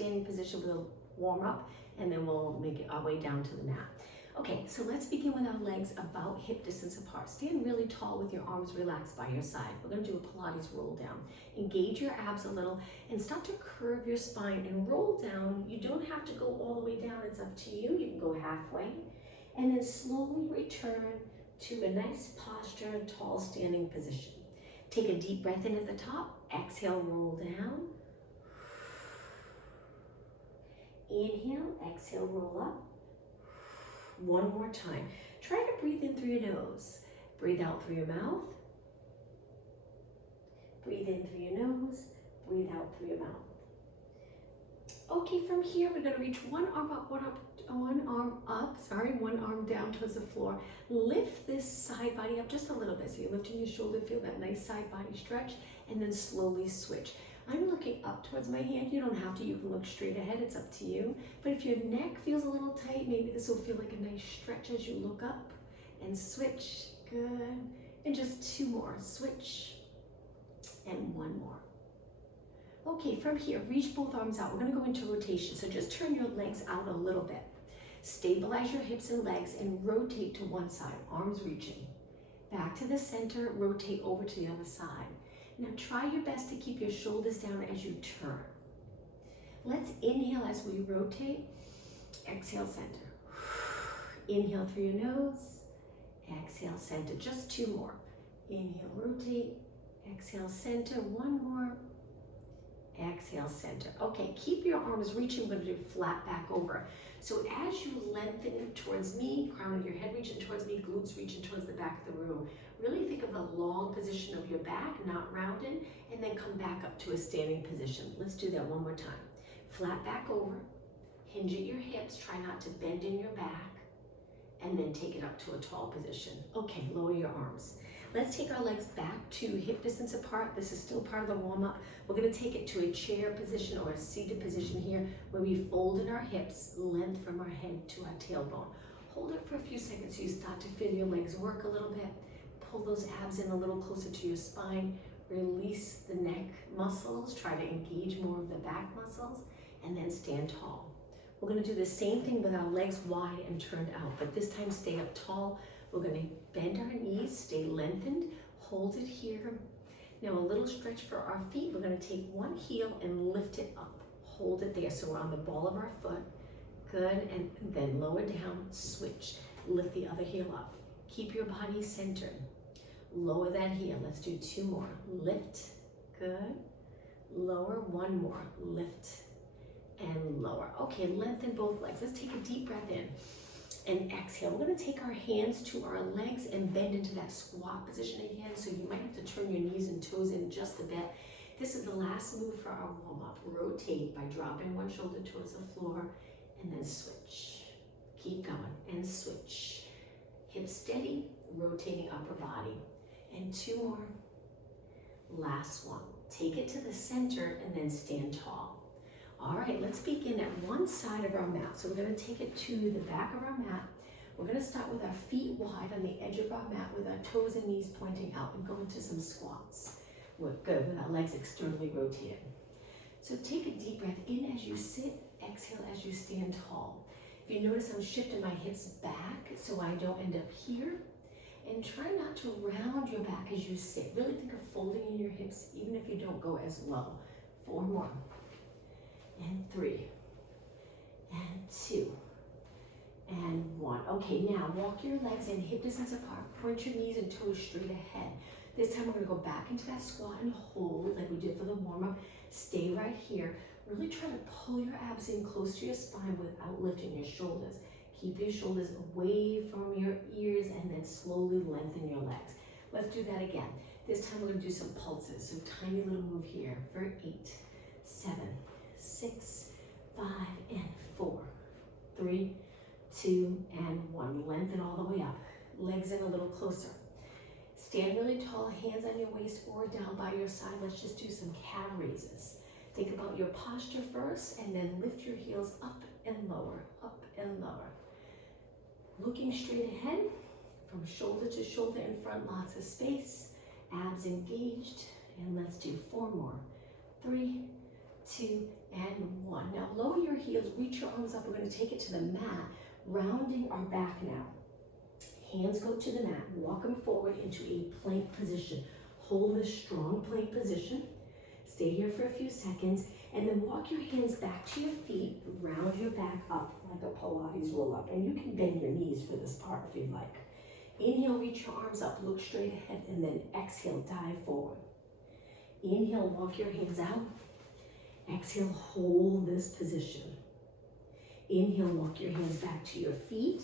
standing position with a warm up, and then we'll make it our way down to the mat. Okay, so let's begin with our legs about hip distance apart. Stand really tall with your arms relaxed by your side. We're gonna do a Pilates roll down. Engage your abs a little and start to curve your spine and roll down. You don't have to go all the way down, it's up to you. You can go halfway and then slowly return to a nice posture, tall standing position. Take a deep breath in at the top, exhale, roll down. Inhale, exhale, roll up. One more time. Try to breathe in through your nose. Breathe out through your mouth. Breathe in through your nose. Breathe out through your mouth. Okay, from here, we're gonna reach one arm up, one arm down towards the floor. Lift this side body up just a little bit. So you're lifting your shoulder, feel that nice side body stretch, and then slowly switch. I'm looking up towards my hand. You don't have to, you can look straight ahead, it's up to you. But if your neck feels a little tight, maybe this will feel like a nice stretch as you look up and switch. Good. And just two more, switch, and one more. Okay, from here, reach both arms out. We're gonna go into rotation, so just turn your legs out a little bit. Stabilize your hips and legs and rotate to one side, arms reaching. Back to the center, rotate over to the other side. Now try your best to keep your shoulders down as you turn. Let's inhale as we rotate. Exhale, center. Inhale through your nose. Exhale, center. Just two more. Inhale, rotate. Exhale, center. One more. Exhale, center. Okay, keep your arms reaching. We're going to do flat back over. So as you lengthen towards me, crown of your head reaching towards me, glutes reaching towards the back of the room, really think of a long position of your back, not rounded, and then come back up to a standing position. Let's do that one more time. Flat back over, hinge at your hips, try not to bend in your back, and then take it up to a tall position. Okay, lower your arms. Let's take our legs back to hip distance apart. This is still part of the warm-up. We're gonna take it to a chair position or a seated position here where we fold in our hips, length from our head to our tailbone. Hold it for a few seconds so you start to feel your legs work a little bit. Pull those abs in a little closer to your spine. Release the neck muscles. Try to engage more of the back muscles and then stand tall. We're gonna do the same thing with our legs wide and turned out, but this time stay up tall. We're gonna bend our knees, stay lengthened, hold it here. Now a little stretch for our feet. We're gonna take one heel and lift it up. Hold it there, so we're on the ball of our foot. Good, and then lower down, switch. Lift the other heel up. Keep your body centered. Lower that heel, let's do two more. Lift, good. Lower, one more, lift, and lower. Okay, lengthen both legs. Let's take a deep breath in. And exhale. We're going to take our hands to our legs and bend into that squat position again. So you might have to turn your knees and toes in just a bit. This is the last move for our warm-up. Rotate by dropping one shoulder towards the floor and then switch. Keep going and switch. Hips steady, rotating upper body. And two more. Last one. Take it to the center and then stand tall. All right, let's begin at one side of our mat. So we're gonna take it to the back of our mat. We're gonna start with our feet wide on the edge of our mat with our toes and knees pointing out and go into some squats. We're good with our legs externally rotated. So take a deep breath in as you sit, exhale as you stand tall. If you notice, I'm shifting my hips back so I don't end up here. And try not to round your back as you sit. Really think of folding in your hips even if you don't go as low. Four more. And three, and two, and one. Okay, now walk your legs in hip distance apart. Point your knees and toes straight ahead. This time we're gonna go back into that squat and hold like we did for the warm-up. Stay right here. Really try to pull your abs in close to your spine without lifting your shoulders. Keep your shoulders away from your ears and then slowly lengthen your legs. Let's do that again. This time we're gonna do some pulses. So tiny little move here for 8, 7, 6, 5, and 4, 3, 2, and 1. Lengthen all the way up. Legs in a little closer. Stand really tall, hands on your waist or down by your side. Let's just do some calf raises. Think about your posture first and then lift your heels up and lower, up and lower. Looking straight ahead from shoulder to shoulder in front, lots of space. Abs engaged. And let's do 4 more. 3, 2, and 1. Now heels, reach your arms up. We're going to take it to the mat, rounding our back now. Hands go to the mat, walk them forward into a plank position. Hold this strong plank position. Stay here for a few seconds, and then walk your hands back to your feet, round your back up like a Pilates roll up. And you can bend your knees for this part if you'd like. Inhale, reach your arms up, look straight ahead, and then exhale, dive forward. Inhale, walk your hands out. Exhale, hold this position. Inhale, walk your hands back to your feet.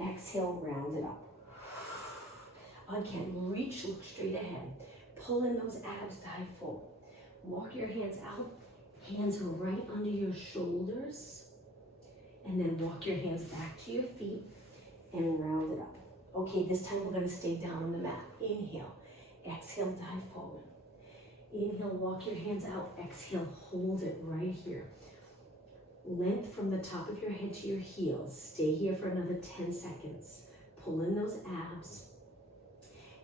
Exhale, round it up. Again, reach, look straight ahead. Pull in those abs, dive forward. Walk your hands out. Hands are right under your shoulders. And then walk your hands back to your feet and round it up. Okay, this time we're going to stay down on the mat. Inhale, exhale, dive forward. Inhale, walk your hands out. Exhale, hold it right here. Length from the top of your head to your heels. Stay here for another 10 seconds. Pull in those abs.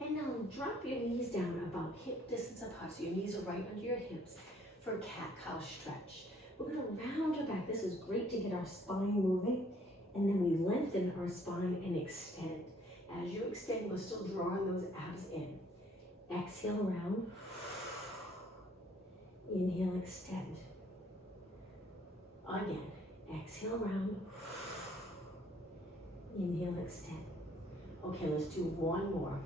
And now drop your knees down about hip distance apart. So your knees are right under your hips for a cat-cow stretch. We're going to round our back. This is great to get our spine moving. And then we lengthen our spine and extend. As you extend, we're still drawing those abs in. Exhale, round. Inhale, extend. Again, exhale, round. Inhale, extend. Okay, let's do one more.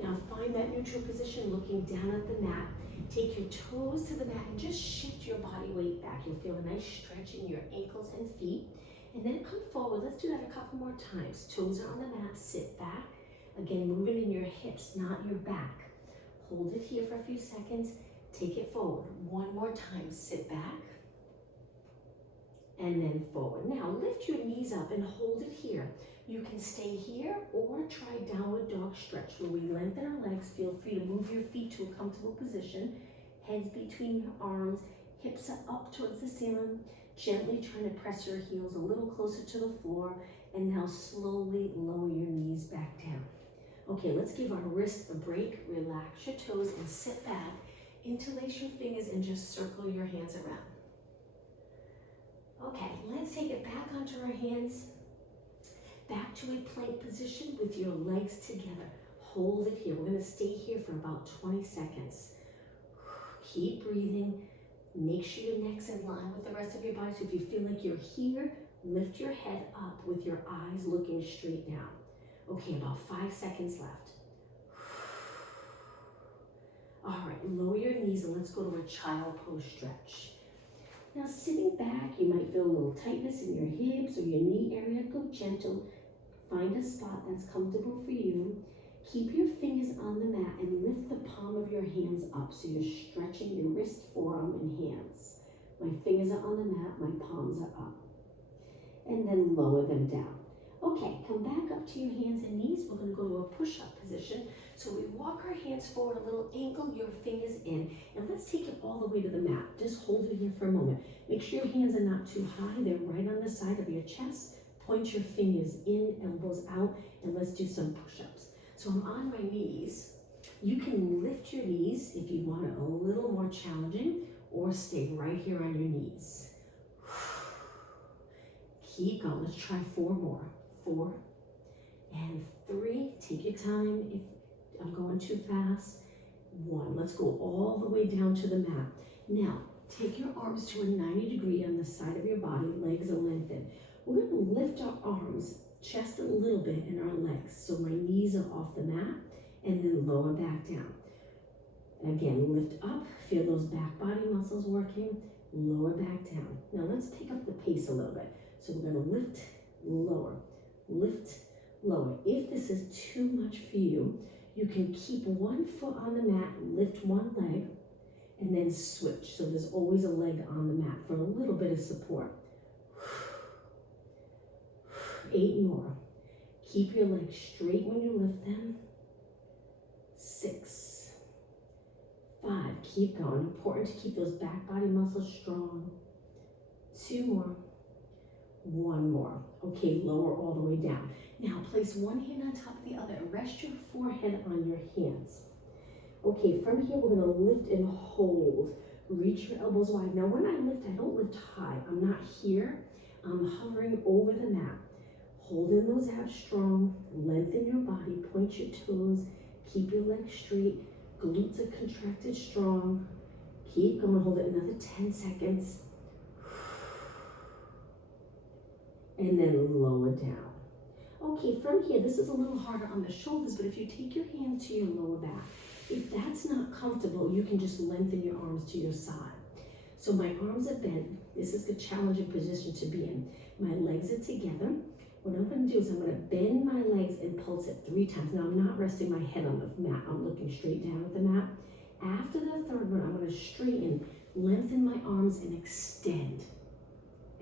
Now find that neutral position, looking down at the mat. Take your toes to the mat and just shift your body weight back. You'll feel a nice stretch in your ankles and feet. And then come forward. Let's do that a couple more times. Toes are on the mat, sit back. Again, moving in your hips, not your back. Hold it here for a few seconds. Take it forward. One more time, sit back. And then forward. Now lift your knees up and hold it here. You can stay here or try downward dog stretch where we lengthen our legs. Feel free to move your feet to a comfortable position. Heads between your arms, hips are up towards the ceiling. Gently trying to press your heels a little closer to the floor. And now slowly lower your knees back down. Okay, let's give our wrists a break. Relax your toes and sit back. Interlace your fingers and just circle your hands around. Okay, let's take it back onto our hands. Back to a plank position with your legs together. Hold it here. We're going to stay here for about 20 seconds. Keep breathing. Make sure your neck's in line with the rest of your body. So if you feel like you're here, lift your head up with your eyes looking straight down. Okay, about 5 seconds left. All right, lower your knees and let's go to a child pose stretch. Now sitting back, you might feel a little tightness in your hips or your knee area. Go gentle. Find a spot that's comfortable for you. Keep your fingers on the mat and lift the palm of your hands up so you're stretching your wrist, forearm, and hands. My fingers are on the mat, my palms are up. And then lower them down. Okay, come back up to your hands and knees. We're going to go to a push-up position. So we walk our hands forward a little, angle your fingers in, and let's take it all the way to the mat. Just hold it here for a moment. Make sure your hands are not too high. They're right on the side of your chest. Point your fingers in, elbows out, and let's do some push-ups. So I'm on my knees. You can lift your knees if you want it a little more challenging, or stay right here on your knees. Keep going. Let's try 4 more. 4 and 3. Take your time if I'm going too fast. 1. Let's go all the way down to the mat. Now, take your arms to a 90 degree on the side of your body. Legs are lengthened. We're going to lift our arms, chest a little bit, and our legs. So my knees are off the mat, and then lower back down. Again, lift up. Feel those back body muscles working. Lower back down. Now let's pick up the pace a little bit. So we're going to lift, lower, lift, lower. If this is too much for you, you can keep one foot on the mat, lift one leg, and then switch. So there's always a leg on the mat for a little bit of support. 8 more. Keep your legs straight when you lift them. 6, 5. Keep going. Important to keep those back body muscles strong. 2 more. 1 more. Okay, lower all the way down. Now place one hand on top of the other and rest your forehead on your hands. Okay, from here, we're gonna lift and hold. Reach your elbows wide. Now, when I lift, I don't lift high. I'm not here. I'm hovering over the mat. Holding those abs strong. Lengthen your body. Point your toes. Keep your legs straight. Glutes are contracted strong. Keep going. Hold it another 10 seconds. And then lower down. Okay, from here, this is a little harder on the shoulders, but if you take your hand to your lower back, if that's not comfortable, you can just lengthen your arms to your side. So my arms are bent. This is the challenging position to be in. My legs are together. What I'm going to do is I'm going to bend my legs and pulse it 3 times. Now I'm not resting my head on the mat. I'm looking straight down at the mat. After the third one, I'm going to straighten, lengthen my arms and extend.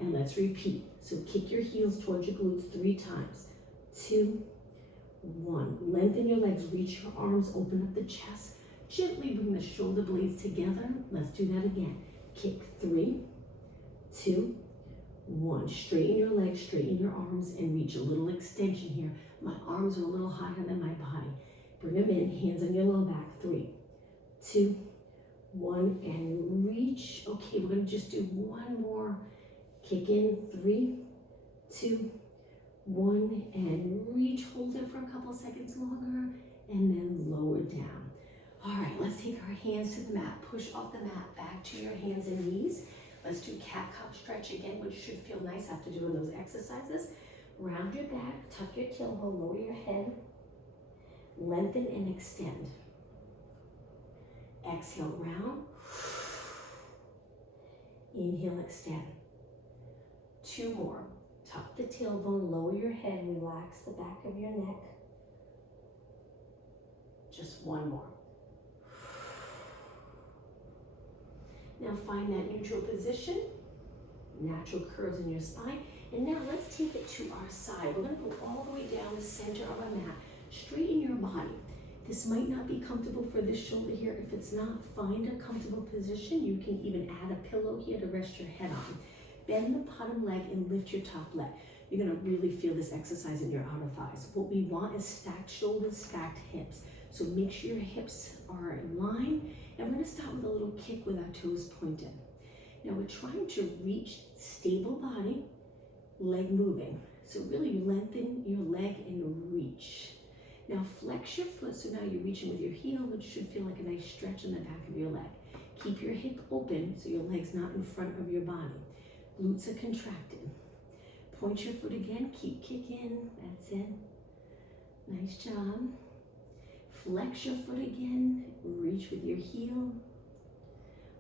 And let's repeat. So kick your heels towards your glutes 3 times. 2, 1. Lengthen your legs, reach your arms, open up the chest. Gently bring the shoulder blades together. Let's do that again. Kick 3, 2, 1. Straighten your legs, straighten your arms, and reach a little extension here. My arms are a little higher than my body. Bring them in, hands on your low back. 3, 2, 1, and reach. Okay, we're going to just do one more. Kick in, 3, 2, 1, and reach. Hold it for a couple seconds longer, and then lower down. All right, let's take our hands to the mat. Push off the mat, back to your hands and knees. Let's do cat-cow stretch again, which should feel nice after doing those exercises. Round your back, tuck your tailbone, lower your head, lengthen and extend. Exhale, round. Inhale, extend. 2 more. Tuck the tailbone, lower your head, relax the back of your neck. Just 1 more. Now find that neutral position, natural curves in your spine. And now let's take it to our side. We're gonna go all the way down the center of our mat. Straighten your body. This might not be comfortable for this shoulder here. If it's not, find a comfortable position. You can even add a pillow here to rest your head on. Bend the bottom leg and lift your top leg. You're gonna really feel this exercise in your outer thighs. What we want is stacked shoulders, stacked hips. So make sure your hips are in line. And we're gonna start with a little kick with our toes pointed. Now we're trying to reach stable body, leg moving. So really lengthen your leg and reach. Now flex your foot, so now you're reaching with your heel, which should feel like a nice stretch in the back of your leg. Keep your hip open so your leg's not in front of your body. Glutes are contracted. Point your foot again, keep kicking, that's it. Nice job. Flex your foot again, reach with your heel.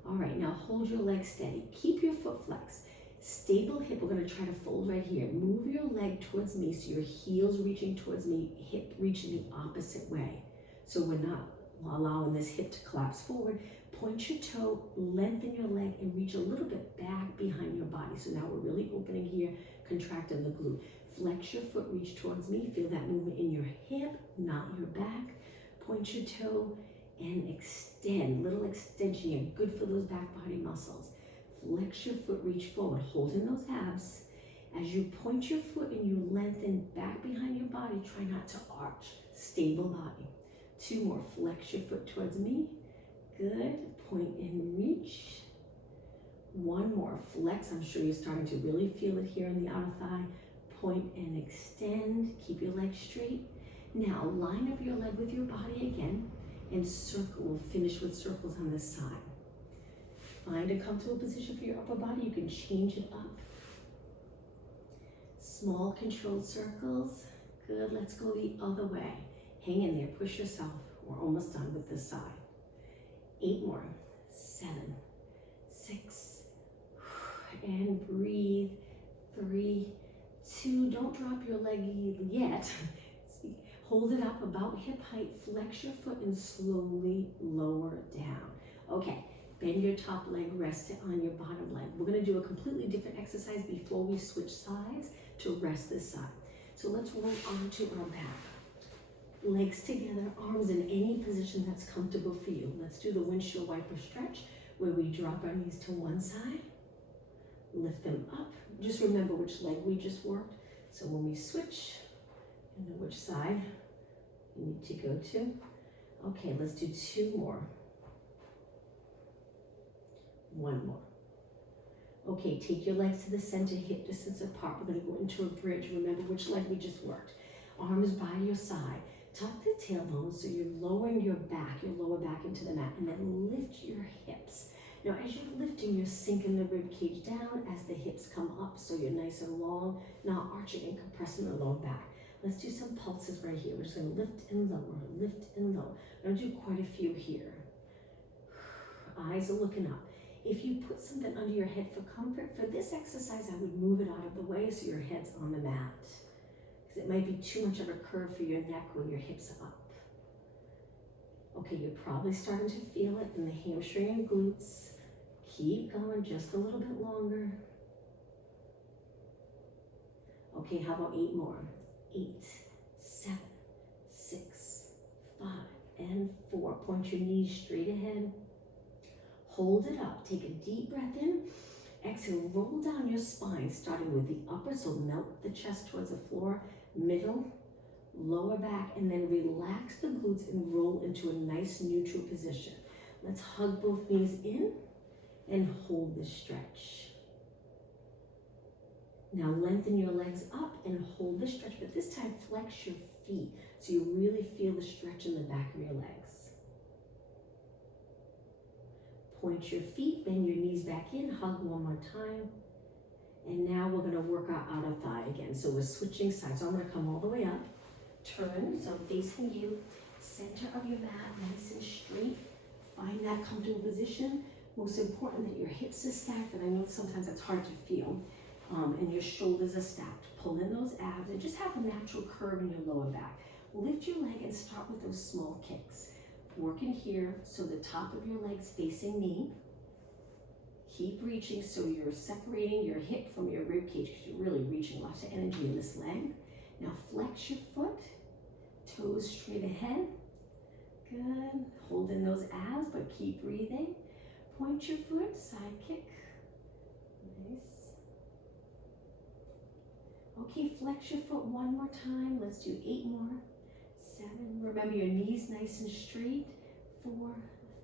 All right, now hold your leg steady. Keep your foot flexed. Stable hip, we're gonna try to fold right here. Move your leg towards me so your heel's reaching towards me, hip reaching the opposite way. So we're not allowing this hip to collapse forward. Point your toe, lengthen your leg, and reach a little bit back behind your body. So now we're really opening here, contracting the glute. Flex your foot, reach towards me. Feel that movement in your hip, not your back. Point your toe and extend, little extension here, good for those back body muscles. Flex your foot, reach forward, holding those abs. As you point your foot and you lengthen back behind your body, try not to arch, stable body. 2 more, flex your foot towards me. Good, point and reach. 1 more, flex. I'm sure you're starting to really feel it here in the outer thigh. Point and extend, keep your legs straight. Now line up your leg with your body again and circle. We'll finish with circles on this side. Find a comfortable position for your upper body. You can change it up. Small controlled circles. Good, let's go the other way. Hang in there, push yourself. We're almost done with this side. 8 more, 7, 6, and breathe. 3, 2, don't drop your leg yet. Hold it up about hip height, flex your foot and slowly lower down. Okay, bend your top leg, rest it on your bottom leg. We're gonna do a completely different exercise before we switch sides to rest this side. So let's roll onto our back. Legs together, arms in any position that's comfortable for you. Let's do the windshield wiper stretch where we drop our knees to one side, lift them up. Just remember which leg we just worked. So when we switch, you know which side you need to go to. Okay, let's do 2 more. 1 more. Okay, take your legs to the center, hip distance apart. We're gonna go into a bridge. Remember which leg we just worked. Arms by your side. Tuck the tailbone so you're lowering your lower back into the mat, and then lift your hips. Now as you're lifting, you're sinking the rib cage down as the hips come up so you're nice and long, not arching and compressing the lower back. Let's do some pulses right here. We're just gonna lift and lower, lift and lower. I'm gonna do quite a few here. Eyes are looking up. If you put something under your head for comfort, for this exercise, I would move it out of the way so your head's on the mat. Because it might be too much of a curve for your neck when your hips are up. Okay, you're probably starting to feel it in the hamstring and glutes. Keep going just a little bit longer. Okay, how about 8 more? 8, 7, 6, 5, and 4. Point your knees straight ahead. Hold it up. Take a deep breath in. Exhale, roll down your spine, starting with the upper, so melt the chest towards the floor, middle, lower back, and then relax the glutes and roll into a nice neutral position. Let's hug both knees in and hold this stretch. Now lengthen your legs up and hold the stretch, but this time flex your feet so you really feel the stretch in the back of your legs. Point your feet, bend your knees back in, hug one more time. And now we're gonna work our outer thigh again. So we're switching sides. So I'm gonna come all the way up, turn, so I'm facing you, center of your mat, nice and straight. Find that comfortable position. Most important that your hips are stacked, and I know sometimes that's hard to feel, and your shoulders are stacked. Pull in those abs and just have a natural curve in your lower back. Lift your leg and start with those small kicks. Working here, so the top of your leg's facing me. Keep reaching so you're separating your hip from your rib cage because you're really reaching lots of energy in this leg. Now flex your foot, toes straight ahead. Good. Hold in those abs, but keep breathing. Point your foot, side kick. Nice. Okay, flex your foot one more time. Let's do 8 more. 7. Remember your knees nice and straight. 4,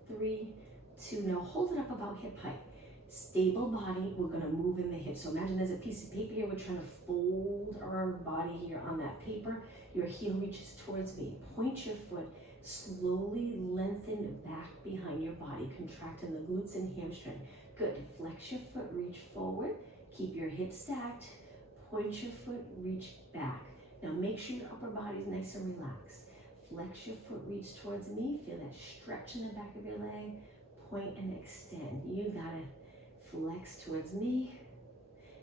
3, 2. Now hold it up about hip height. Stable body, we're gonna move in the hips. So imagine there's a piece of paper here. We're trying to fold our body here on that paper. Your heel reaches towards me. Point your foot, slowly lengthen back behind your body, contracting the glutes and hamstring. Good, flex your foot, reach forward. Keep your hips stacked. Point your foot, reach back. Now make sure your upper body is nice and relaxed. Flex your foot, reach towards me. Feel that stretch in the back of your leg. Point and extend. You gotta flex towards me.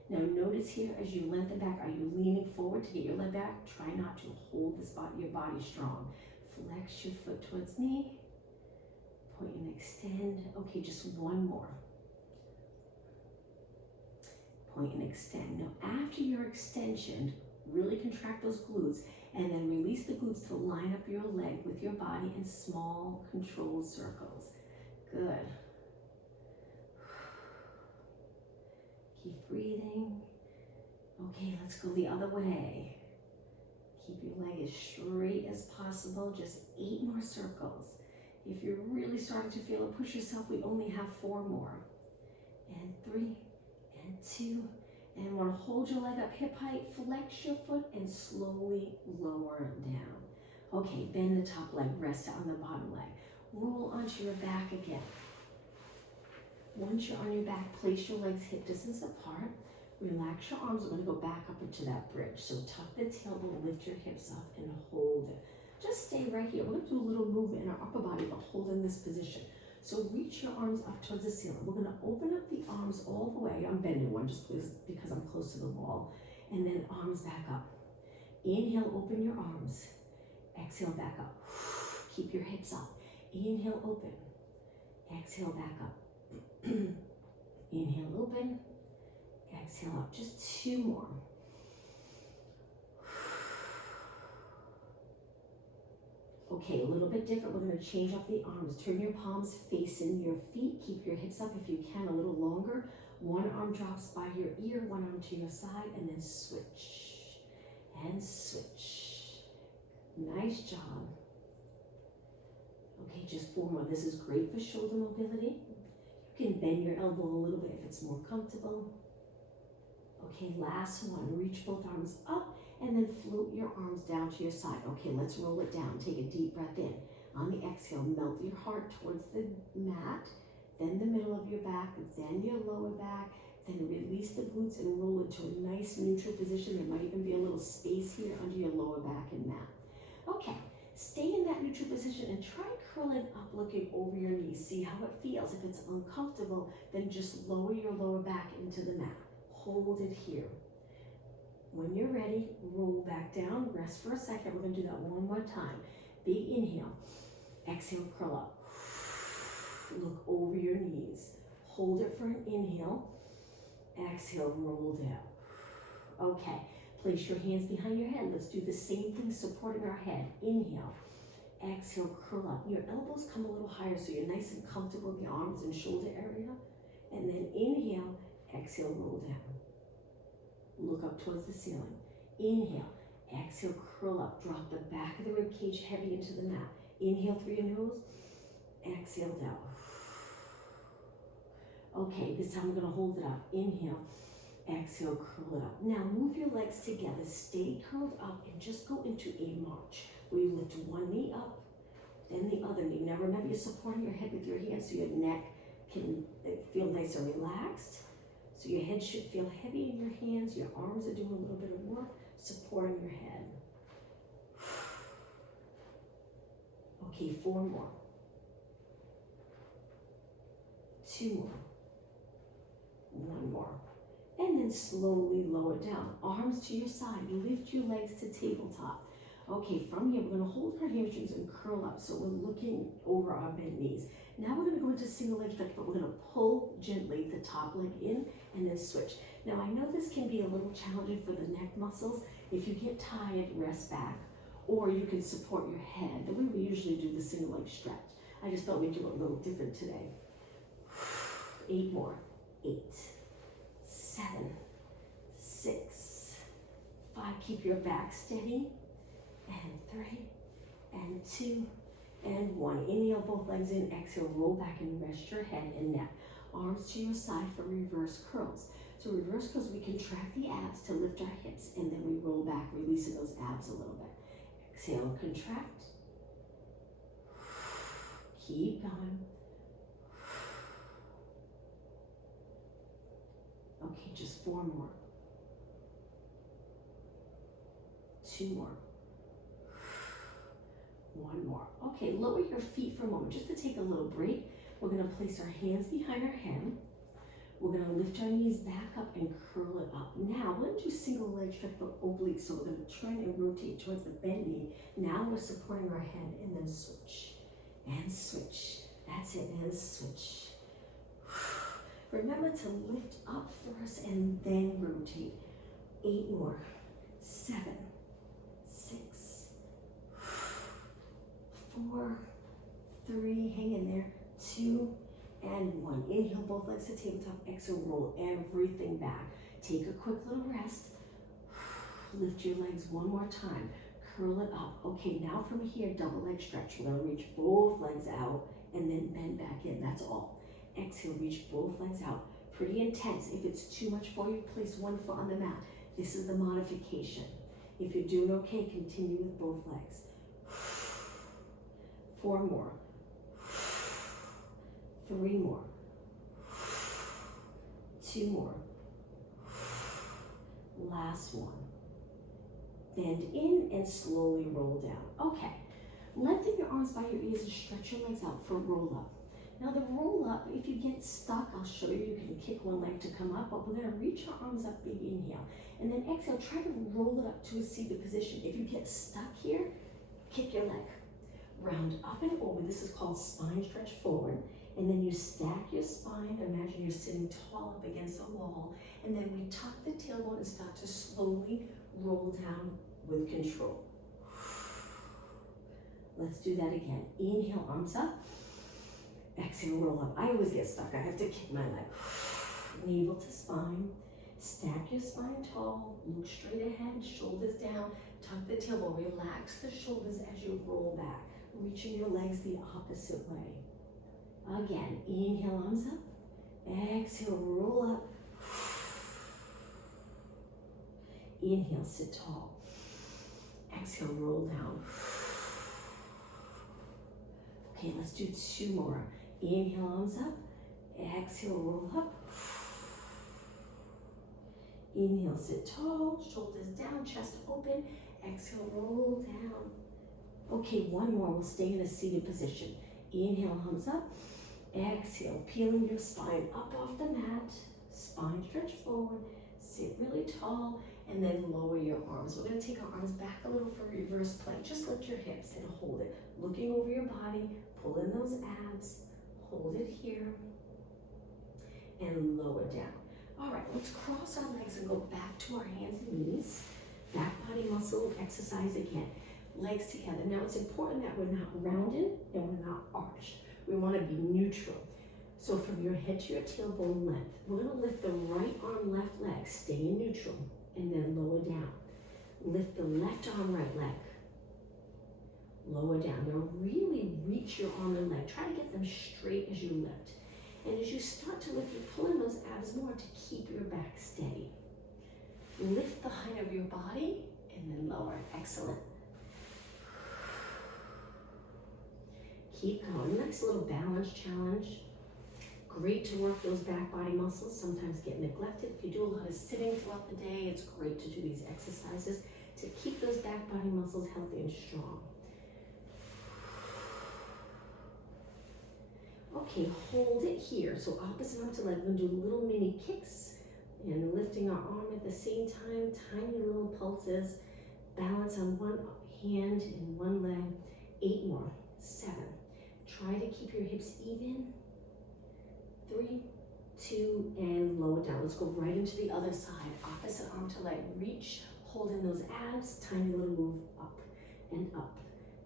Now notice here as you lengthen back, are you leaning forward to get your leg back? Try not to hold this body, your body strong. Flex your foot towards me. Point and extend. Okay, just 1 more. Point and extend. Now after your extension, really contract those glutes and then release the glutes to line up your leg with your body in small controlled circles. Good. Keep breathing. Okay, let's go the other way. Keep your leg as straight as possible. Just 8 more circles. If you're really starting to feel it, push yourself. We only have 4 more. And 3, and 2, and want to hold your leg up hip height, flex your foot, and slowly lower down. Okay, bend the top leg, rest on the bottom leg. Roll onto your back again. Once you're on your back, place your legs hip distance apart. Relax your arms. We're going to go back up into that bridge. So tuck the tailbone, lift your hips up, and hold it. Just stay right here. We're going to do a little movement in our upper body, but hold in this position. So reach your arms up towards the ceiling. We're going to open up the arms all the way. I'm bending one just because I'm close to the wall. And then arms back up. Inhale, open your arms. Exhale, back up. Keep your hips up. Inhale, open. Exhale, back up. Inhale, open. Exhale up. Just 2 more. Okay, a little bit different. We're going to change up the arms. Turn your palms facing your feet. Keep your hips up if you can a little longer. One arm drops by your ear, one arm to your side, and then switch. And switch. Nice job. Okay, just 4 more. This is great for shoulder mobility. You can bend your elbow a little bit if it's more comfortable. Okay, last one. Reach both arms up and then float your arms down to your side. Okay, let's roll it down. Take a deep breath in. On the exhale, melt your heart towards the mat, then the middle of your back, then your lower back, then release the glutes and roll into a nice neutral position. There might even be a little space here under your lower back and mat. Okay, stay in that neutral position and try curling up, looking over your knees. See how it feels. If it's uncomfortable, then just lower your lower back into the mat. Hold it here. When you're ready, roll back down, rest for a second. We're gonna do that one more time. Big inhale, exhale, curl up. Look over your knees. Hold it for an inhale. Exhale, roll down. Okay, place your hands behind your head. Let's do the same thing, supporting our head. Inhale, exhale, curl up. Your elbows come a little higher so you're nice and comfortable in the arms and shoulder area. And then inhale, exhale, roll down. Look up towards the ceiling. Inhale, exhale, curl up. Drop the back of the rib cage heavy into the mat. Inhale through your nose, exhale down. Okay, this time we're gonna hold it up. Inhale, exhale, curl it up. Now move your legs together. Stay curled up and just go into a march where you lift one knee up, then the other knee. Now remember, you're supporting your head with your hands so your neck can feel nice and relaxed. So your head should feel heavy in your hands. Your arms are doing a little bit of work, supporting your head. Okay, 4 more. 2 more. 1 more. And then slowly lower down. Arms to your side. Lift your legs to tabletop. Okay, from here, we're going to hold our hamstrings and curl up. So we're looking over our bent knees. Now we're going to go into single leg stretch, but we're going to pull gently the top leg in and then switch. Now I know this can be a little challenging for the neck muscles. If you get tired, rest back, or you can support your head. The way we usually do the single leg stretch. I just thought we'd do it a little different today. 8 more. 8, 7, 6, 5. Keep your back steady. And 3, and 2, and 1. Inhale both legs in, exhale, roll back and rest your head and neck. Arms to your side for reverse curls. So reverse curls, we contract the abs to lift our hips, and then we roll back, releasing those abs a little bit. Exhale, contract. Keep going. Okay, just 4 more. 2 more. 1 more. Okay, lower your feet for a moment, just to take a little break. We're gonna place our hands behind our head. We're gonna lift our knees back up and curl it up. Now, we're gonna do single leg stretch for obliques. So we're gonna turn and rotate towards the bent knee. Now we're supporting our head and then switch and switch. That's it, and switch. Remember to lift up first and then rotate. 8 more. 7, 6, 4, 3, hang in there, 2, and 1. Inhale, both legs to tabletop. Exhale, roll everything back. Take a quick little rest. Lift your legs one more time. Curl it up. Okay, now from here, double leg stretch. We're gonna reach both legs out and then bend back in. That's all. Exhale, reach both legs out. Pretty intense. If it's too much for you, place one foot on the mat. This is the modification. If you're doing okay, continue with both legs. 4 more. 3 more. 2 more. Last one. Bend in and slowly roll down. Okay. Lengthen your arms by your ears and stretch your legs out for a roll up. Now the roll up, if you get stuck, I'll show you. You can kick one leg to come up, but we're gonna reach our arms up, big inhale. And then exhale, try to roll it up to a seated position. If you get stuck here, kick your leg. Round up and over. This is called spine stretch forward. And then you stack your spine. Imagine you're sitting tall up against a wall. And then we tuck the tailbone and start to slowly roll down with control. Let's do that again. Inhale, arms up. Exhale, roll up. I always get stuck. I have to kick my leg. Navel to spine. Stack your spine tall. Look straight ahead. Shoulders down. Tuck the tailbone. Relax the shoulders as you roll back. reaching your legs the opposite way. Again, inhale, arms up. Exhale, roll up. Inhale, sit tall. Exhale, roll down. Okay, let's do 2 more. Inhale, arms up. Exhale, roll up. Inhale, sit tall, shoulders down, chest open. Exhale, roll down. Okay, 1 more. We'll stay in a seated position. Inhale, arms up. Exhale, peeling your spine up off the mat. Spine stretch forward. Sit really tall, and then lower your arms. We're going to take our arms back a little for reverse plank. Just lift your hips and hold it. Looking over your body, pull in those abs. Hold it here, and lower down. All right, let's cross our legs and go back to our hands and knees. Back body muscle exercise again. Legs together. Now it's important that we're not rounded and we're not arched. We want to be neutral. So from your head to your tailbone length, we're going to lift the right arm, left leg, stay in neutral, and then lower down. Lift the left arm, right leg. Lower down. Now really reach your arm and leg. Try to get them straight as you lift. And as you start to lift, you pull in those abs more to keep your back steady. Lift the height of your body and then lower. Excellent. Keep going. Next little balance challenge. Great to work those back body muscles. Sometimes get neglected. If you do a lot of sitting throughout the day, it's great to do these exercises to keep those back body muscles healthy and strong. Okay, hold it here. So opposite arm to leg, we're gonna do little mini kicks and lifting our arm at the same time, tiny little pulses. Balance on one hand and one leg. 8 more, 7. Try to keep your hips even. 3, 2, and lower down. Let's go right into the other side. Opposite arm to leg, reach, hold in those abs, tiny little move up and up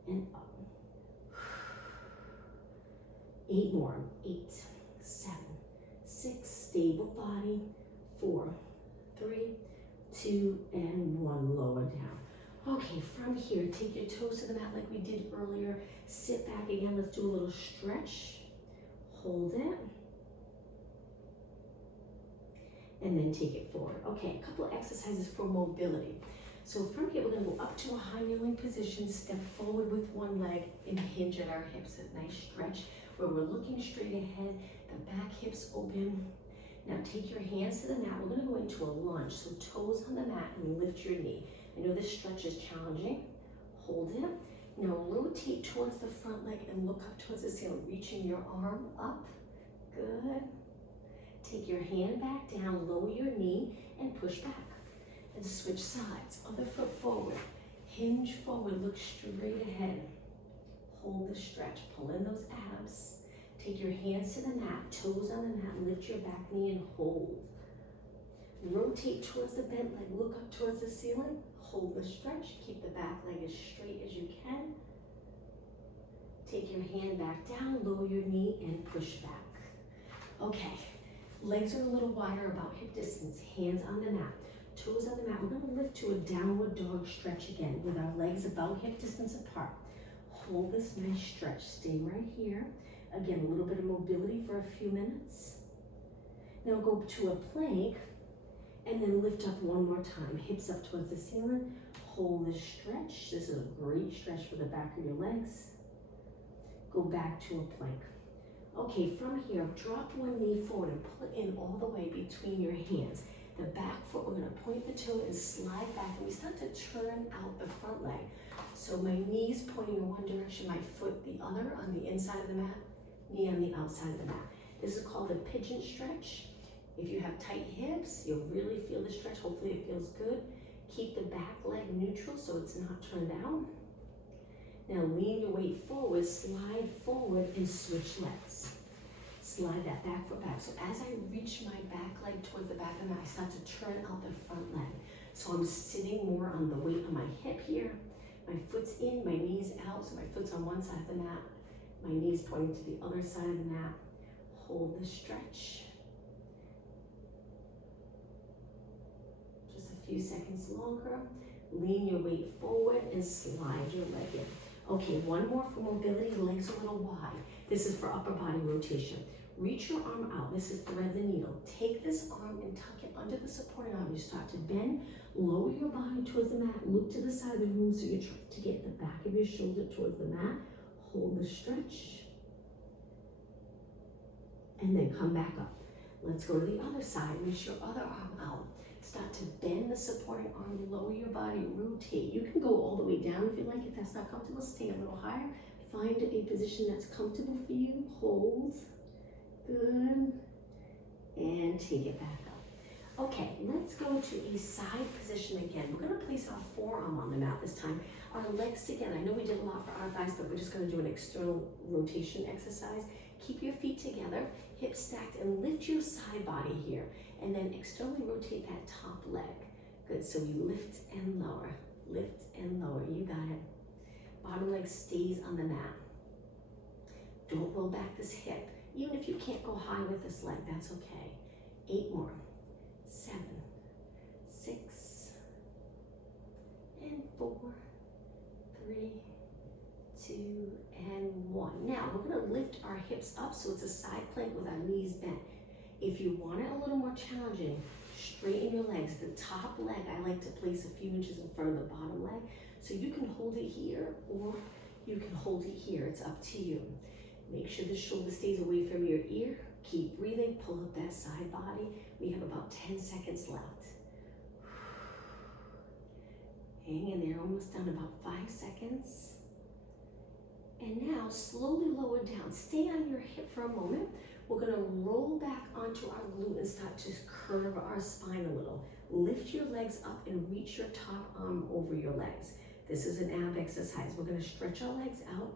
and up. 8 more, 8, 7, 6, stable body, 4, 3, 2, and 1, lower down. Okay, from here, take your toes to the mat like we did earlier. Sit back again, let's do a little stretch. Hold it. And then take it forward. Okay, a couple of exercises for mobility. So from here, we're gonna go up to a high kneeling position, step forward with one leg, and hinge at our hips, a nice stretch where we're looking straight ahead, the back hips open. Now take your hands to the mat. We're gonna go into a lunge, so toes on the mat and lift your knee. I know this stretch is challenging. Hold it. Now rotate towards the front leg and look up towards the ceiling, reaching your arm up. Good. Take your hand back down, lower your knee, and push back. And switch sides. Other foot forward. Hinge forward, look straight ahead. Hold the stretch, pull in those abs. Take your hands to the mat, toes on the mat, lift your back knee and hold. Rotate towards the bent leg, look up towards the ceiling, hold the stretch, keep the back leg as straight as you can. Take your hand back down, lower your knee and push back. Okay, legs are a little wider, about hip distance, hands on the mat. Toes on the mat. We're going to lift to a downward dog stretch again with our legs about hip distance apart. Hold this nice stretch. Stay right here. Again, a little bit of mobility for a few minutes. Now go to a plank and then lift up one more time. Hips up towards the ceiling. Hold this stretch. This is a great stretch for the back of your legs. Go back to a plank. Okay, from here, drop one knee forward and pull it in all the way between your hands. The back foot, we're gonna point the toe and slide back, and we start to turn out the front leg. So my knees pointing in one direction, my foot the other on the inside of the mat, knee on the outside of the mat. This is called a pigeon stretch. If you have tight hips, you'll really feel the stretch. Hopefully it feels good. Keep the back leg neutral so it's not turned out. Now lean your weight forward, slide forward, and switch legs. Slide that back foot back. So as I reach my back leg towards the back of the mat, I start to turn out the front leg. So I'm sitting more on the weight on my hip here. My foot's in, my knee's out. So my foot's on one side of the mat. My knee's pointing to the other side of the mat. Hold the stretch. Just a few seconds longer. Lean your weight forward and slide your leg in. Okay, one more for mobility, legs a little wide. This is for upper body rotation. Reach your arm out. This is thread the needle. Take this arm and tuck it under the supporting arm. You start to bend, lower your body towards the mat, look to the side of the room so you're trying to get the back of your shoulder towards the mat. Hold the stretch. And then come back up. Let's go to the other side. Reach your other arm out. Start to bend the supporting arm, lower your body, rotate. You can go all the way down if you like. If that's not comfortable, stay a little higher. Find a position that's comfortable for you. Hold. Good. And take it back up. Okay, let's go to a side position again. We're going to place our forearm on the mat this time. Our legs together. I know we did a lot for our thighs, but we're just going to do an external rotation exercise. Keep your feet together, hips stacked, and lift your side body here. And then externally rotate that top leg. Good, so we lift and lower, you got it. Bottom leg stays on the mat. Don't roll back this hip. Even if you can't go high with this leg, that's okay. 8 more, 7, 6, and 4, 3, 2, and 1. Now, we're gonna lift our hips up so it's a side plank with our knees bent. If you want it a little more challenging, straighten your legs. The top leg, I like to place a few inches in front of the bottom leg. So you can hold it here or you can hold it here. It's up to you. Make sure the shoulder stays away from your ear. Keep breathing, pull up that side body. We have about 10 seconds left. Hang in there, almost done, about 5 seconds. And now slowly lower down. Stay on your hip for a moment. We're gonna roll back onto our glute and start to curve our spine a little. Lift your legs up and reach your top arm over your legs. This is an ab exercise. We're gonna stretch our legs out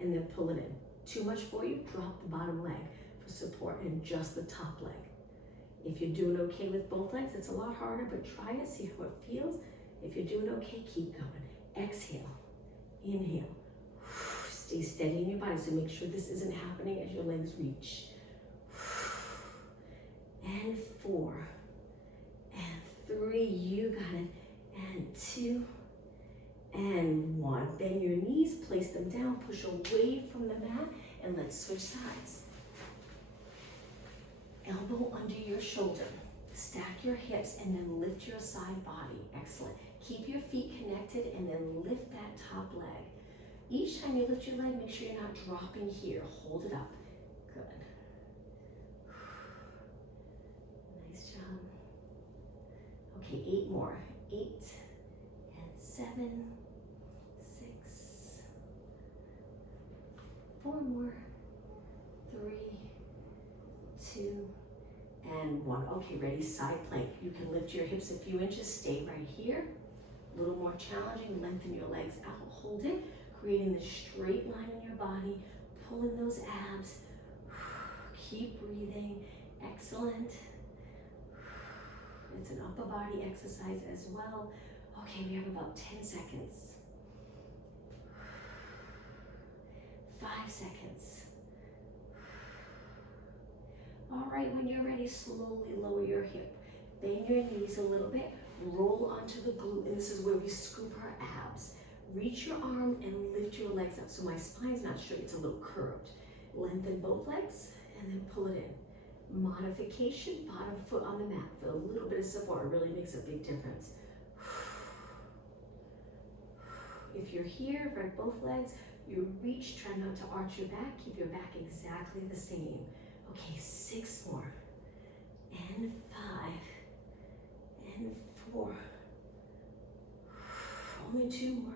and then pull it in. Too much for you, drop the bottom leg for support and just the top leg. If you're doing okay with both legs, it's a lot harder, but try it, see how it feels. If you're doing okay, keep going. Exhale, inhale. Stay steady in your body, so make sure this isn't happening as your legs reach. And 4, and 3, you got it, and 2, and 1. Bend your knees, place them down, push away from the mat, and let's switch sides. Elbow under your shoulder, stack your hips, and then lift your side body. Excellent. Keep your feet connected, and then lift that top leg. Each time you lift your leg, make sure you're not dropping here. Hold it up. Good. Nice job. Okay, 8 more. 8 and 7, 6, 4 more, 3, 2, and 1. Okay, ready, side plank. You can lift your hips a few inches, stay right here. A little more challenging, lengthen your legs out, hold it, creating this straight line in your body, pulling those abs. Keep breathing, excellent. It's an upper body exercise as well. Okay, we have about 10 seconds. 5 seconds. All right, when you're ready, slowly lower your hip. Bend your knees a little bit, roll onto the glute, and this is where we scoop our abs. Reach your arm and lift your legs up so my spine's not straight, it's a little curved. Lengthen both legs and then pull it in. Modification, bottom foot on the mat. Feel a little bit of support, it really makes a big difference. If you're here, right, both legs, you reach, try not to arch your back, keep your back exactly the same. Okay, 6 more, and 5, and 4, only 2 more,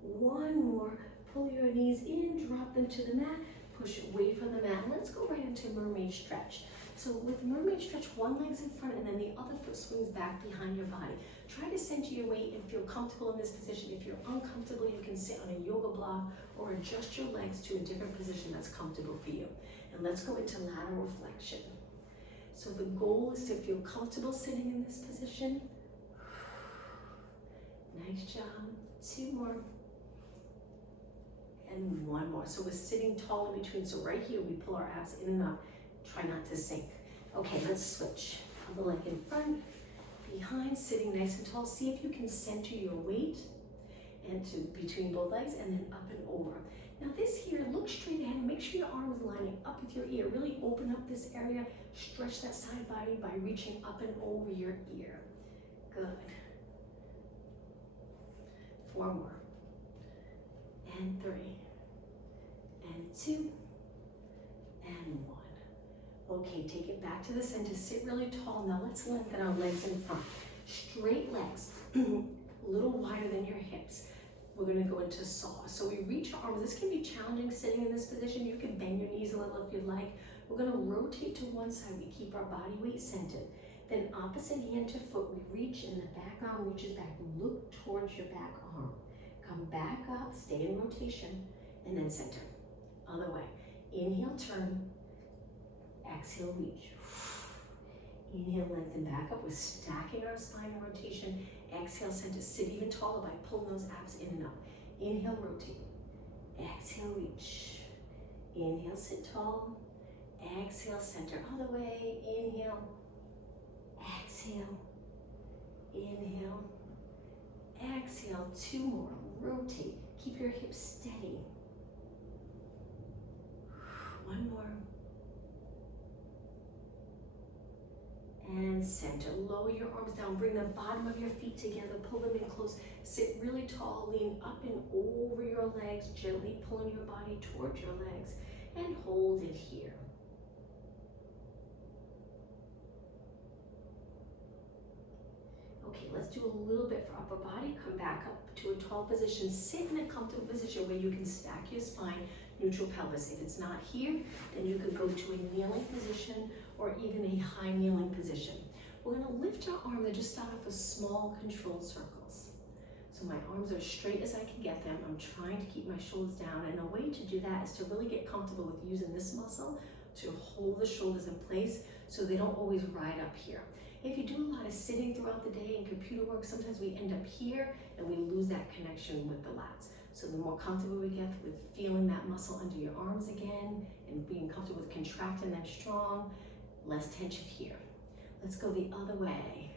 1 more, pull your knees in, drop them to the mat, push away from the mat. Let's go right into mermaid stretch. So with mermaid stretch, one leg's in front and then the other foot swings back behind your body. Try to center your weight and feel comfortable in this position. If you're uncomfortable, you can sit on a yoga block or adjust your legs to a different position that's comfortable for you. And let's go into lateral flexion. So the goal is to feel comfortable sitting in this position. Nice job. 2 more. And 1 more. So we're sitting tall in between. So right here, we pull our abs in and up. Try not to sink. Okay, let's switch. Other leg in front, behind, sitting nice and tall. See if you can center your weight and to between both legs, and then up and over. Now this here, look straight ahead. Make sure your arm is lining up with your ear. Really open up this area. Stretch that side body by reaching up and over your ear. Good. 4 more. And 3. And 2. And 1. Okay, take it back to the center. Sit really tall. Now let's lengthen our legs in front. Straight legs, a little wider than your hips. We're gonna go into saw. So we reach our arms. This can be challenging sitting in this position. You can bend your knees a little if you like. We're gonna rotate to one side. We keep our body weight centered. Then opposite hand to foot, we reach and the back arm reaches back. Look towards your back arm. Come back up, stay in rotation, and then center. Other way. Inhale, turn. Exhale, reach. Inhale, lengthen back up. We're stacking our spine in rotation. Exhale, center. Sit even taller by pulling those abs in and up. Inhale, rotate. Exhale, reach. Inhale, sit tall. Exhale, center. Other way. Inhale. Exhale. Inhale. Exhale. 2 more. Rotate. Keep your hips steady. 1 more. And center. Lower your arms down. Bring the bottom of your feet together. Pull them in close. Sit really tall. Lean up and over your legs. Gently pulling your body towards your legs. And hold it here. Okay, let's do a little bit for upper body. Come back up to a tall position. Sit in a comfortable position where you can stack your spine, neutral pelvis. If it's not here, then you can go to a kneeling position or even a high kneeling position. We're gonna lift our arms and just start off with small controlled circles. So my arms are as straight as I can get them. I'm trying to keep my shoulders down, and a way to do that is to really get comfortable with using this muscle to hold the shoulders in place so they don't always ride up here. If you do a lot of sitting throughout the day and computer work, sometimes we end up here and we lose that connection with the lats. So the more comfortable we get with feeling that muscle under your arms again and being comfortable with contracting them strong, less tension here. Let's go the other way.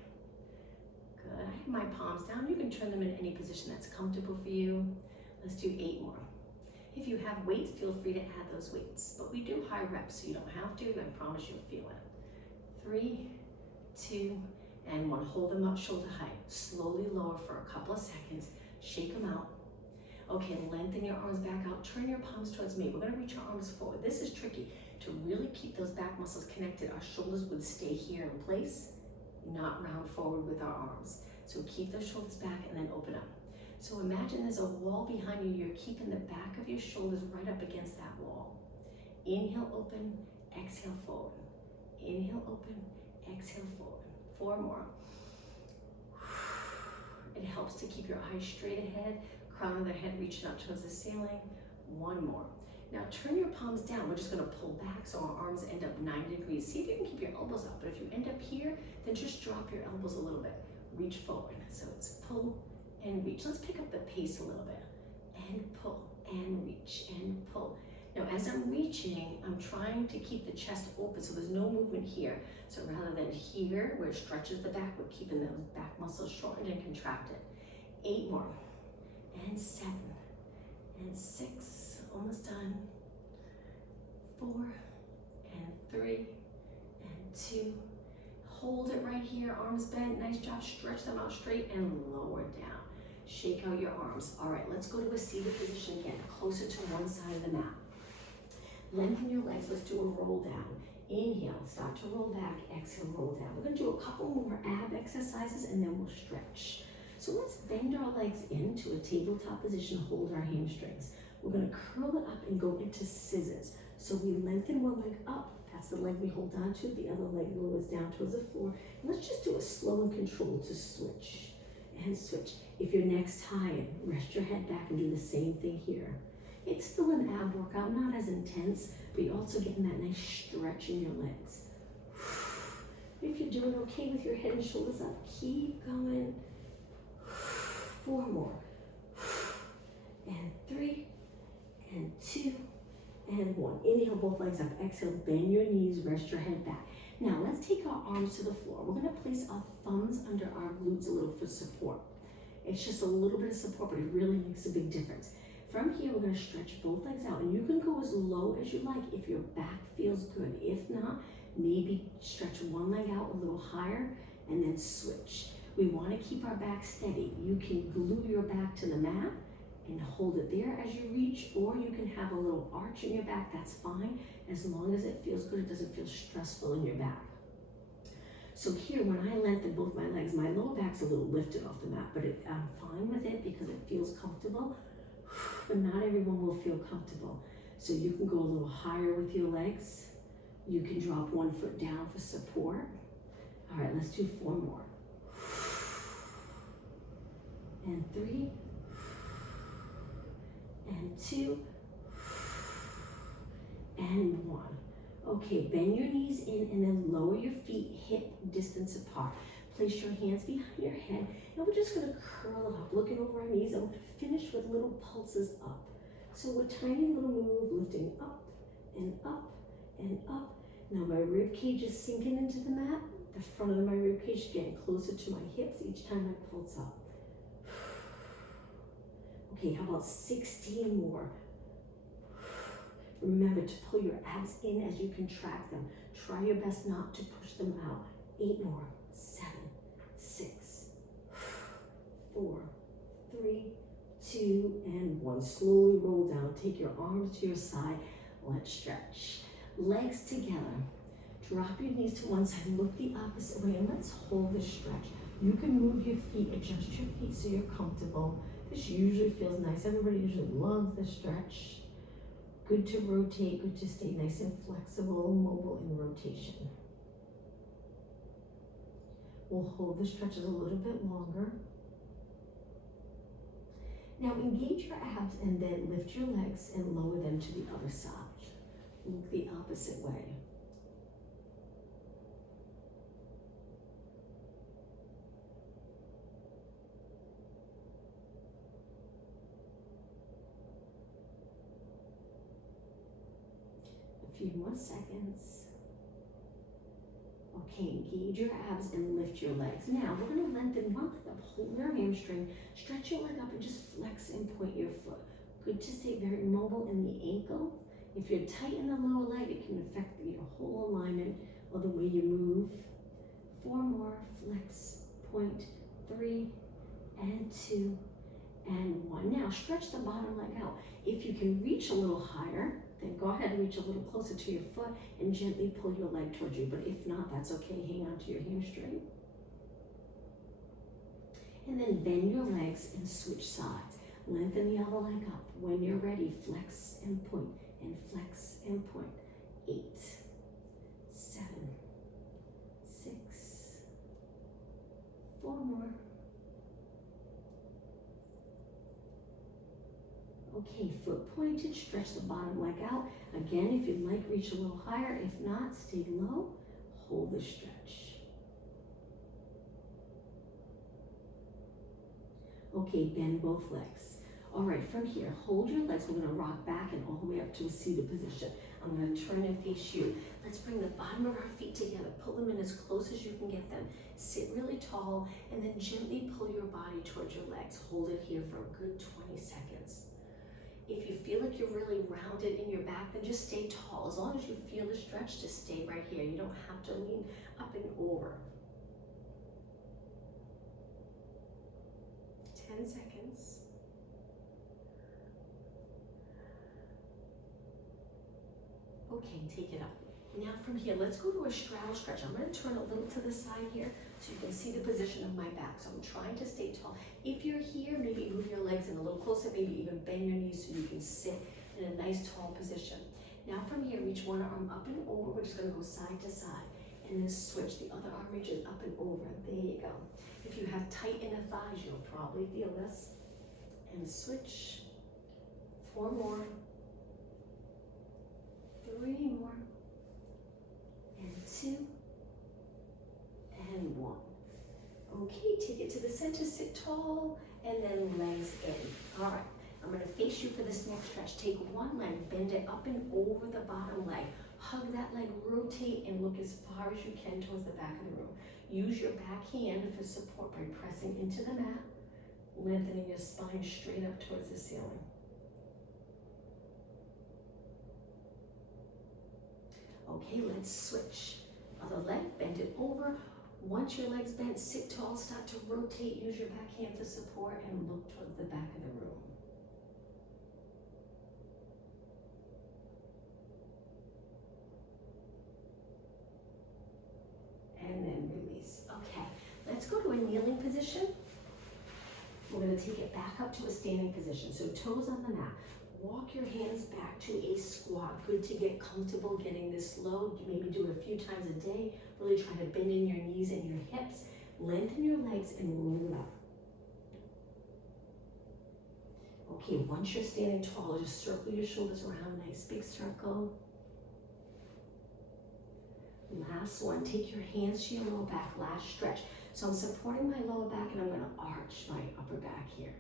Good. I have my palms down. You can turn them in any position that's comfortable for you. Let's do 8 more. If you have weights, feel free to add those weights. But we do high reps, so you don't have to. I promise you'll feel it. 3, 2, and 1. Hold them up shoulder height. Slowly lower for a couple of seconds. Shake them out. Okay, lengthen your arms back out. Turn your palms towards me. We're gonna reach our arms forward. This is tricky. To really keep those back muscles connected, our shoulders would stay here in place, not round forward with our arms. So keep those shoulders back and then open up. So imagine there's a wall behind you. You're keeping the back of your shoulders right up against that wall. Inhale, open. Exhale, forward. Inhale, open. Exhale, forward. 4 more. It helps to keep your eyes straight ahead, crown of the head reaching up towards the ceiling. 1 more. Now turn your palms down. We're just gonna pull back so our arms end up 90 degrees. See if you can keep your elbows up, but if you end up here, then just drop your elbows a little bit. Reach forward. So it's pull and reach. Let's pick up the pace a little bit. And pull and reach and pull. Now as I'm reaching, I'm trying to keep the chest open so there's no movement here. So rather than here where it stretches the back, we're keeping those back muscles shortened and contracted. 8 more. And 7. And 6. Almost done. 4 and 3 and 2. Hold it right here. Arms bent. Nice job. Stretch them out straight and lower down. Shake out your arms. All right, let's go to a seated position again, closer to one side of the mat. Lengthen your legs. Let's do a roll down. Inhale, start to roll back. Exhale, roll down. We're going to do a couple more ab exercises and then we'll stretch. So let's bend our legs into a tabletop position, hold our hamstrings. We're going to curl it up and go into scissors. So we lengthen one leg up. That's the leg we hold on to. The other leg lowers down towards the floor. And let's just do a slow and controlled to switch and switch. If your neck's tired, rest your head back and do the same thing here. It's still an ab workout, not as intense, but you're also getting that nice stretch in your legs. If you're doing okay with your head and shoulders up, keep going. 4 more. And 3 and 2 and 1. Inhale, both legs up. Exhale, bend your knees, rest your head back. Now let's take our arms to the floor. We're going to place our thumbs under our glutes a little for support. It's just a little bit of support, but it really makes a big difference. From here, we're going to stretch both legs out, and you can go as low as you like if your back feels good. If not, maybe stretch one leg out a little higher and then switch. We want to keep our back steady. You can glue your back to the mat and hold it there as you reach, or you can have a little arch in your back. That's fine, as long as it feels good. It doesn't feel stressful in your back. So here, when I lengthen both my legs, my lower back's a little lifted off the mat, but I'm fine with it because it feels comfortable. But not everyone will feel comfortable. So you can go a little higher with your legs. You can drop one foot down for support. All right, let's do 4 more. And 3. And 2. And 1. Okay, bend your knees in and then lower your feet hip distance apart. Place your hands behind your head, and we're just gonna curl it up, looking over our knees, and we're gonna finish with little pulses up. So a tiny little move, lifting up and up and up. Now my rib cage is sinking into the mat. The front of my rib cage is getting closer to my hips each time I pulse up. Okay, how about 16 more? Remember to pull your abs in as you contract them. Try your best not to push them out. 8 more. 7, 6, 4, 3, 2, and 1. Slowly roll down. Take your arms to your side. Let's stretch. Legs together. Drop your knees to one side. Look the opposite way, and let's hold this stretch. You can move your feet, adjust your feet so you're comfortable. This usually feels nice. Everybody usually loves the stretch. Good to rotate, good to stay nice and flexible, mobile in rotation. We'll hold the stretches a little bit longer. Now engage your abs and then lift your legs and lower them to the other side. Look the opposite way. A few more seconds. Okay, engage your abs and lift your legs. Now we're going to lengthen one leg up, hold your hamstring, stretch your leg up and just flex and point your foot. Good to stay very mobile in the ankle. If you're tight in the lower leg, it can affect your whole alignment or the way you move. 4 more, flex, point, 3, and 2, and 1. Now stretch the bottom leg out. If you can reach a little higher, then go ahead and reach a little closer to your foot and gently pull your leg towards you. But if not, that's okay. Hang on to your hamstring. And then bend your legs and switch sides. Lengthen the other leg up. When you're ready, flex and point, and flex and point. 8, 7, 6, 4 more. Okay, foot pointed, stretch the bottom leg out. Again, if you'd like, reach a little higher. If not, stay low, hold the stretch. Okay, bend both legs. All right, from here, hold your legs. We're gonna rock back and all the way up to a seated position. I'm gonna turn and face you. Let's bring the bottom of our feet together. Pull them in as close as you can get them. Sit really tall and then gently pull your body towards your legs. Hold it here for a good 20 seconds. If you feel like you're really rounded in your back, then just stay tall. As long as you feel the stretch, just stay right here. You don't have to lean up and over. 10 seconds. Okay, take it up. Now from here, let's go to a straddle stretch. I'm going to turn a little to the side here so you can see the position of my back. So I'm trying to stay tall. If you're here, maybe move your legs in a little closer, maybe even bend your knees so you can sit in a nice tall position. Now from here, reach one arm up and over. We're just going to go side to side and then switch. The other arm reaches up and over. There you go. If you have tight inner thighs, you'll probably feel this. And switch. 4 more. 3 more. And 2. And 1. Okay, take it to the center, sit tall, and then legs in. All right, I'm gonna face you for this next stretch. Take one leg, bend it up and over the bottom leg. Hug that leg, rotate, and look as far as you can towards the back of the room. Use your back hand for support by pressing into the mat. lengthening your spine straight up towards the ceiling. Okay, let's switch. Other leg, bend it over. Once your leg's bent, sit tall, start to rotate, use your back hand for support, and look towards the back of the room. And then release. Okay, let's go to a kneeling position. We're going to take it back up to a standing position. So toes on the mat. Walk your hands back to a squat. Good to get comfortable getting this low. You maybe do it a few times a day. Really try to bend in your knees and your hips. Lengthen your legs and roll it up. Okay, once you're standing tall, just circle your shoulders around. Nice big circle. Last one, take your hands to your lower back, last stretch. So I'm supporting my lower back and I'm gonna arch my upper back here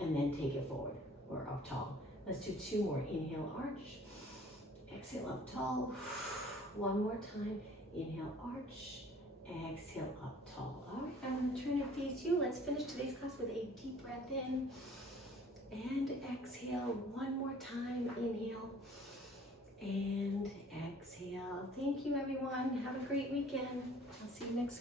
and then take it forward or up tall. Let's do 2 more. Inhale, arch. Exhale, up tall. One more time. Inhale, arch. Exhale, up tall. All right, I'm gonna turn and face you. Let's finish today's class with a deep breath in and exhale. One more time. Inhale and exhale. Thank you, everyone. Have a great weekend. I'll see you next